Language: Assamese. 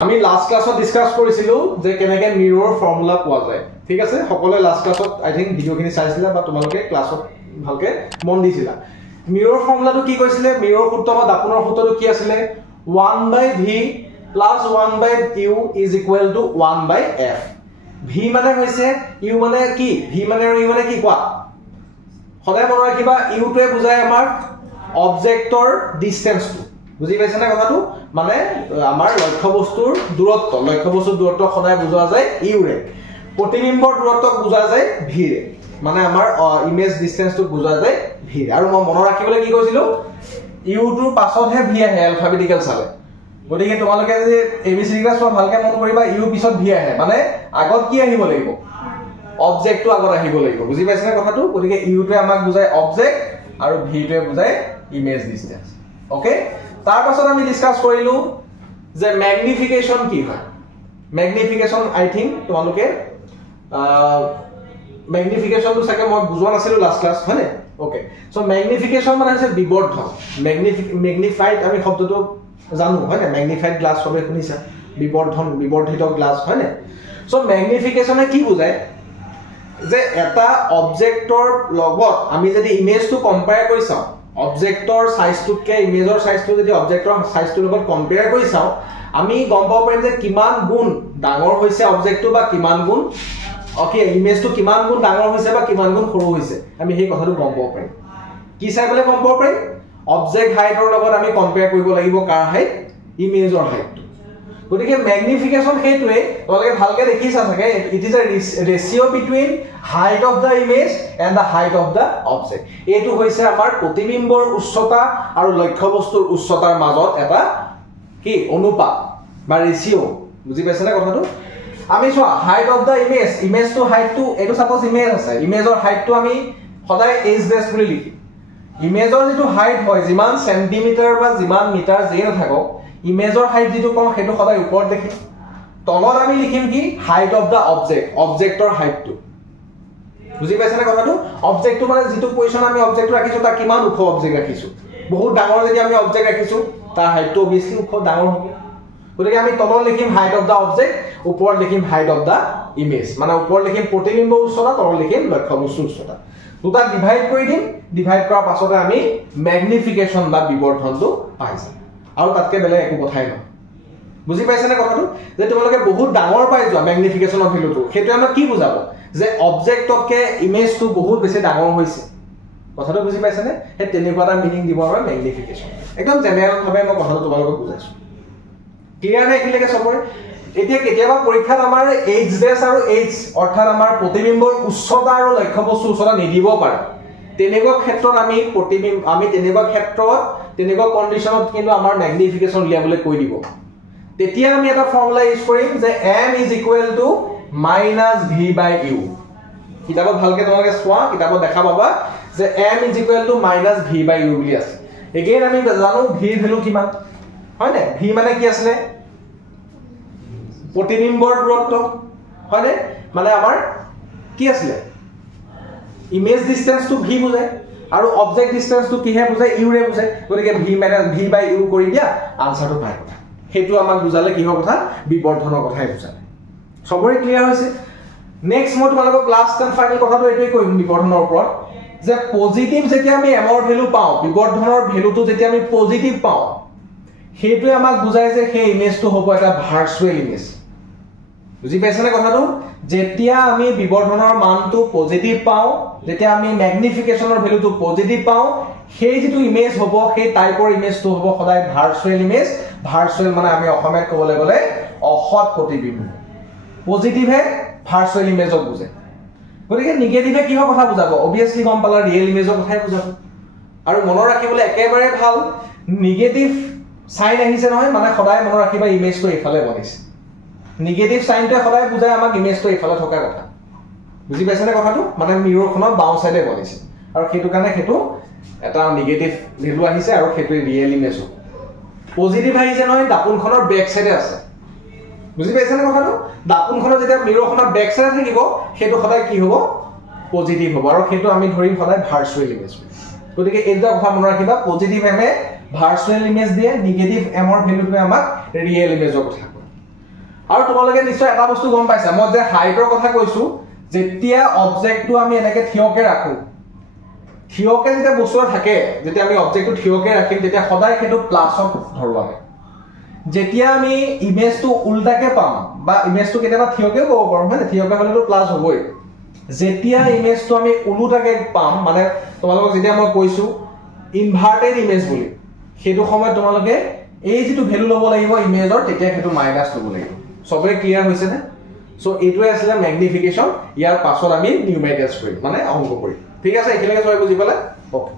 আমি লাস্ট ক্লাছত ডিসকাস কৰিছিলো যে কেনেকৈ মিৰৰ ফৰ্মুলা পোৱা যায় ঠিক আছে সকলোৱে লাস্ট ক্লাছত আই থিংক ভিডিওখিনি চাইছিলা বা তোমালোকে ক্লাছত ভালকে মন দিছিলা মিৰৰ ফৰ্মুলাটো কি কৈছিলে মিৰৰ সূত্ৰ বা দাপোনৰ সূত্ৰটো কি আছিল 1/v + 1/u = 1/f v মানে হৈছে u মানে কি v মানে আৰু u মানে কি কোৱা সদায় মনত ৰাখিবা u টোৱে বুজায় আমাৰ অবজেক্টৰ ডিসটেন্সটো বুজি পাইছা না কথাটো মানে আমাৰ লক্ষ্য বস্তুৰ দূৰত্ব সদায় বুজোৱা যায় u ৰে প্ৰতিবিম্বৰ দূৰত্বক বুজোৱা যায় v ৰে মানে আমাৰ ইমেজ ডিসটেন্সটো বুজোৱা যায় v ৰে আৰু মই মনত ৰাখিবলৈ কি কৈছিলো u টোৰ পাছতহে v আহে এলফাবেটিক্যাল চালে গতিকে তোমালোকে যে এবিসিডি ক্লাছ ভালকে মন কৰিবা u পিছত v আহে মানে আগত কি আহিব লাগিব অবজেক্টটো আগত আহিব লাগিব বুজি পাইছা না কথাটো গতিকে u টোৱে আমাক বুজায় অবজেক্ট আৰু v টোৱে বুজায় ইমেজ ডিসটেন্স ওকে তাৰ পাছত আমি ডিসকাস কৰিলো যে ম্যাগনিফিকেশন কি হয় ম্যাগনিফিকেশন আই থিংক তোমালোকে ম্যাগনিফিকেশন তো সাকে মই বুজোৱা নাছিলো লাস্ট ক্লাস হয়নে ওকে সো ম্যাগনিফিকেশন মানে হৈছে বিবৰ্ধন ম্যাগনিফাইড আমি শব্দটো জানো হয়নে ম্যাগনিফাইড গ্লাস সবে শুনিছা বিবৰ্ধিত গ্লাস হয়নে সো ম্যাগনিফিকেশনে কি বুজায় যে এটা অবজেক্টৰ লগত আমি যদি ইমেজটো কম্পেয়াৰ কৰি চাও অবজেক্টৰ সাইজটোকে ইমেজৰ সাইজটো যদি অবজেক্টৰ সাইজটোৰ লগত কম্পেয়াৰ কৰি চাও আমি গম পাব পাৰিম যে কিমান গুণ ডাঙৰ হৈছে অবজেক্টটো বা কিমান গুণ ওকে ইমেজটো কিমান গুণ ডাঙৰ হৈছে বা কিমান গুণ সৰু হৈছে আমি সেই কথাটো গম পাব পাৰিম কি চাই বলে গম পাব পাৰিম অবজেক্ট হাইটৰ লগত আমি কম্পেয়াৰ কৰিব লাগিব কাৰ হাইট ইমেজৰ হাইটটো গতিকে ম্যাগনিফিকেশন হেতুৱে তোমালোকে ভালকে দেখিছা থাকে it is a ratio between height of the image and the height of the object এটো হৈছে আমাৰ প্ৰতিবিম্বৰ উচ্চতা আৰু লক্ষ্য বস্তুৰ উচ্চতাৰ মাজত এটা কি অনুপাত বা ৰেশিও বুজি পাইছা না কথাটো আমি চোৱা height of the image to height to এটো সাপোজ ইমেজ আছে ইমেজৰ হাইটটো আমি সদায় h ডেশ বুলি লিখি ইমেজৰ যেটো হাইট হয় যিমান সেন্টিমিটাৰ বা যিমান মিটাৰ যেই নাথাকক ইমেজৰ হাইট যেটো কম হেতু সদায় ওপৰত দেখি তলত আমি লিখিম কি হাইট অফ দা অবজেক্টৰ হাইটটো বুজি পাইছা না কথাটো অবজেক্টটো মানে যেটো পজিশন আমি অবজেক্ট ৰাখিছো তা কিমান ওখ অবজেক্ট ৰাখিছো বহুত ডাঙৰ যদি আমি অবজেক্ট ৰাখিছো তাৰ হাইটটো অবিয়াসলি ওখ ডাঙৰ হ'ব গতিকে আমি তলত লিখিম হাইট অফ দা অবজেক্ট ওপৰত লিখিম হাইট অফ দা ইমেজ মানে ওপৰত লিখিম প্ৰতিবিম্ব উচ্চতা তলত লিখিম লক্ষ্য বস্তুৰ উচ্চতা দুটা ডিভাইড কৰি দিম ডিভাইড কৰাৰ পাছতে আমি ম্যাগনিফিকেশন বা বিবৰ্ধনটো পাই যাম আৰু তাতকে বেলেগ একো কথাই নহয় বুজি পাইছা না কথাটো যে তোমালোকে বহুত ডাঙৰ পাই যোৱা ম্যাগনিফিকেশনৰ ভ্যালুটো হেতু আমাক কি বুজাব যে অবজেক্টতকে ইমেজটো বহুত বেছি ডাঙৰ হৈছে কথাটো বুজি পাইছা নে হে তেনেকুৱা এটা মিনিং দিব আৰু ম্যাগনিফিকেশন একদম জেনেৰেল ভাৱে মই কথাটো তোমালোকক বুজাইছো ক্লিয়াৰ নে কিলেকে সবৰে এতিয়া কেতিয়াবা পৰীক্ষাত আমাৰ h ডেশ আৰু h অৰ্থাৎ আমাৰ প্ৰতিবিম্বৰ উচ্চতা আৰু লক্ষ্য বস্তুৰ উচ্চতা নিদিব পাৰে তেনেকুৱা ক্ষেত্ৰত আমি তেনেকুৱা ক্ষেত্ৰত তেনেকুৱা কন্ডিশনত কিন্তু আমাৰ ম্যাগনিফিকেশন উলিয়াবলৈ কৈ দিব তেতিয়া আমি এটা ফৰ্মুলা ইউজ কৰিম যে m = -v/u কিতাবত ভালকে তোমালোকে চোৱা কিতাবত দেখা পাবা যে m = -v/u বুলি আছে এগেইন আমি জানো v ভ্যালু কিমান হয় নে v মানে কি আছে প্ৰতিবিম্বৰ দূৰত্ব হয় নে মানে আমাৰ কি আছে ইমেজ ডিসটেন্স টু v বুজায় আৰু অবজেক্ট ডিসটেন্স টু কিহে বুজায় u ৰে বুজায় গতিকে v/u কৰি দিয়া আনসাৰটো পাই কথা হেতু আমাক বুজালে কি হ'ব কথা বিবৰ্ধনৰ কথাই বুজালে সবৰে ক্লিয়াৰ হৈছে নেক্সট মই তোমালোকক লাষ্ট এন্ড ফাইনাল কথাটো এটোই কৈম বিবৰ্ধনৰ ওপৰত যে পজিটিভ যেতিয়া আমি m ৰ ভ্যালু পাও বিবৰ্ধনৰ ভ্যালুটো যেতিয়া আমি পজিটিভ পাও হেতুৱে আমাক বুজায় যে সেই ইমেজটো হ'ব এটা ভাৰ্চুৱেল ইমেজ বুজি পাইছা না কথাটো যেতিয়া আমি বিবৰ্ধনৰ মানটো পজিটিভ পাও যেতিয়া আমি ম্যাগনিফিকেশনৰ ভ্যালুটো পজিটিভ পাও সেই যেটো ইমেজ হ'ব সেই টাইপৰ ইমেজটো হ'ব সদায় ভাৰ্চুৱেল ইমেজ ভাৰ্চুৱেল মানে আমি অসমীয়াত ক'বলৈ গলে অসৎ প্ৰতিবিম্ব পজিটিভে ভাৰ্চুৱেল ইমেজক বুজায় গতিকে নিগেটিভে কিহৰ কথা বুজাব অবিয়াসলি গম পালা ৰিয়েল ইমেজৰ কথাই বুজাব আৰু মনত ৰাখিবলৈ একেবাৰে ভাল নিগেটিভ সাইন আহিছে নহয় মানে সদায় মনত ৰাখিবা ইমেজটো এফালে বনিছে নিগেটিভ সাইনটো সদায় বুজায় আমাক ইমেজটো এফালে থকা কথা বুজি পাইছা না কথাটো মানে মিৰৰখনৰ বাও সাইডে বনিছে আৰু হেতু কাৰণে হেতু এটা নিগেটিভ ভ্যালু আহিছে আৰু হেতু ৰিয়েল ইমেজ হ'ব পজিটিভ আহিছে নহয় দাপোনখনৰ বেক সাইডে আছে বুজি পাইছা না কথাটো দাপোনখনৰ যেতিয়া মিৰৰখনৰ বেক সাইডে থাকিব হেতু সদায় কি হ'ব পজিটিভ হ'ব আৰু হেতু আমি ধৰিম সদায় ভাৰ্চুৱেল ইমেজ গতিকে এই দুটা কথা মনত ৰাখিবা positive M A virtual image দিয়ে নিগেটিভ এম ৰ ভ্যালুটোৱে আমাক ৰিয়েল ইমেজৰ কথা কয় আৰু তোমালোকে নিশ্চয় এটা বস্তু গম পাইছা মই যে হাইটৰ কথা কৈছো যেতিয়া অবজেক্টটো আমি এনেকে থিয়কে ৰাখো থিয়কে যেতিয়া বস্তু থাকে যেতিয়া আমি অবজেক্টটো থিয়কে ৰাখিম তেতিয়া সদায় সেইটো প্লাছত ধৰো আমি যেতিয়া আমি ইমেজটো উল্টাকে পাম বা ইমেজটো কেতিয়াবা থিয়কে ক'ব পাৰো মানে থিয়কে হ'লেতো প্লাছ হ'বই যেতিয়া ইমেজটো আমি উল্টাকে পাম মানে তোমালোকক যেতিয়া মই কৈছো ইনভাৰ্টেড ইমেজ বুলি সেইটো সময়ত তোমালোকে এই যেটো ভ্যালু ল'ব লাগিব ইমেজৰ তেতিয়া সেইটো মাইনাস ল'ব লাগিব সবৰে ক্লিয়াৰ হৈছে নে সো এইটোৱে আছিল ম্যাগনিফিকেশন ইয়াৰ পাছত আমি নিউমেৰিকেলছ কৰিম মানে অংক কৰিম ঠিক আছে একেলগে সবাই বুজি পালে ওকে